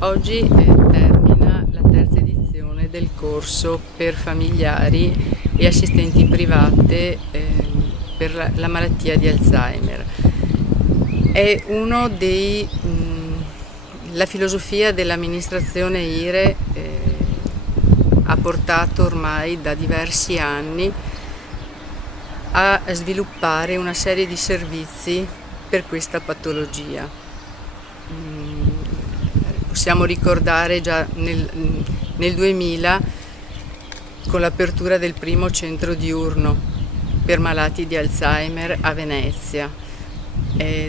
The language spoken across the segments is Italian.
Oggi termina la terza edizione del corso per familiari e assistenti private per la malattia di Alzheimer. È la filosofia dell'amministrazione IRE ha portato ormai da diversi anni a sviluppare una serie di servizi per questa patologia. Possiamo ricordare già nel 2000 con l'apertura del primo centro diurno per malati di Alzheimer a Venezia.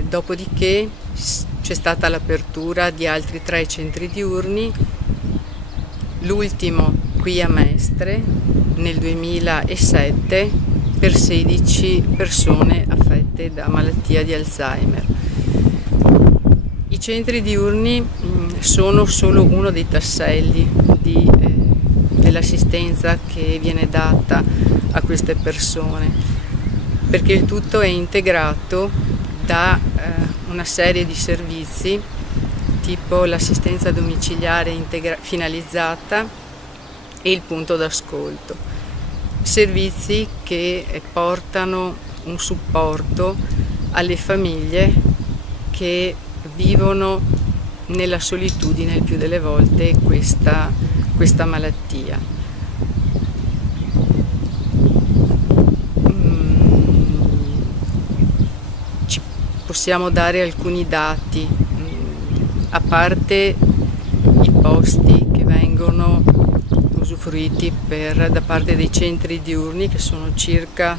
Dopodiché c'è stata l'apertura di altri 3 centri diurni, l'ultimo qui a Mestre nel 2007 per 16 persone affette da malattia di Alzheimer. I centri diurni sono solo uno dei tasselli dell'assistenza che viene data a queste persone, perché il tutto è integrato da una serie di servizi tipo l'assistenza domiciliare finalizzata e il punto d'ascolto, servizi che portano un supporto alle famiglie che vivono nella solitudine il più delle volte questa malattia. Ci possiamo dare alcuni dati, a parte i posti che vengono usufruiti da parte dei centri diurni, che sono circa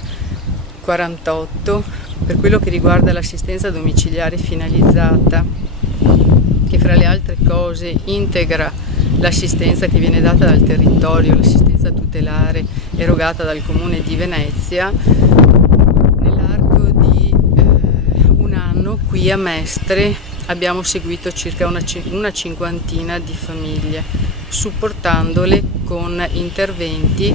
48, per quello che riguarda l'assistenza domiciliare finalizzata, che fra le altre cose integra l'assistenza che viene data dal territorio, l'assistenza tutelare erogata dal Comune di Venezia. Nell'arco di un anno qui a Mestre abbiamo seguito circa una cinquantina di famiglie, supportandole con interventi,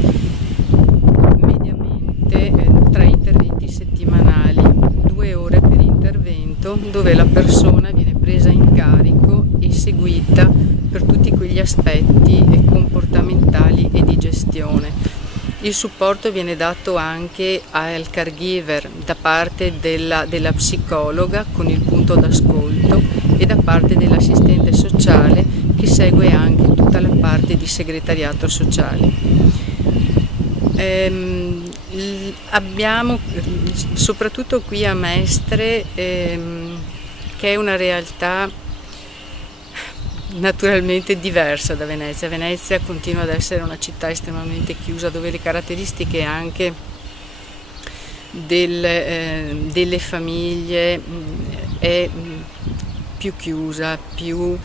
mediamente 3 interventi settimanali, 2 ore per intervento, dove la persona viene presa in carico e seguita per tutti quegli aspetti comportamentali e di gestione. Il supporto viene dato anche al caregiver da parte della psicologa con il punto d'ascolto e da parte dell'assistente sociale che segue anche tutta la parte di segretariato sociale. Abbiamo soprattutto qui a Mestre, che è una realtà naturalmente diversa da Venezia. Venezia continua ad essere una città estremamente chiusa, dove le caratteristiche anche delle famiglie è più chiusa, più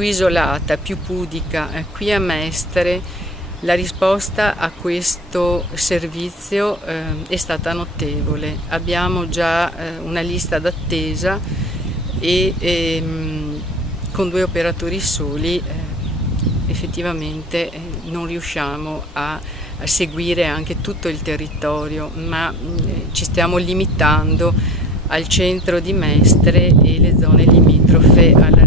isolata, più pudica. Qui a Mestre la risposta a questo servizio è stata notevole. Abbiamo già una lista d'attesa e con 2 operatori soli effettivamente non riusciamo a seguire anche tutto il territorio, ma ci stiamo limitando al centro di Mestre e le zone limitrofe alla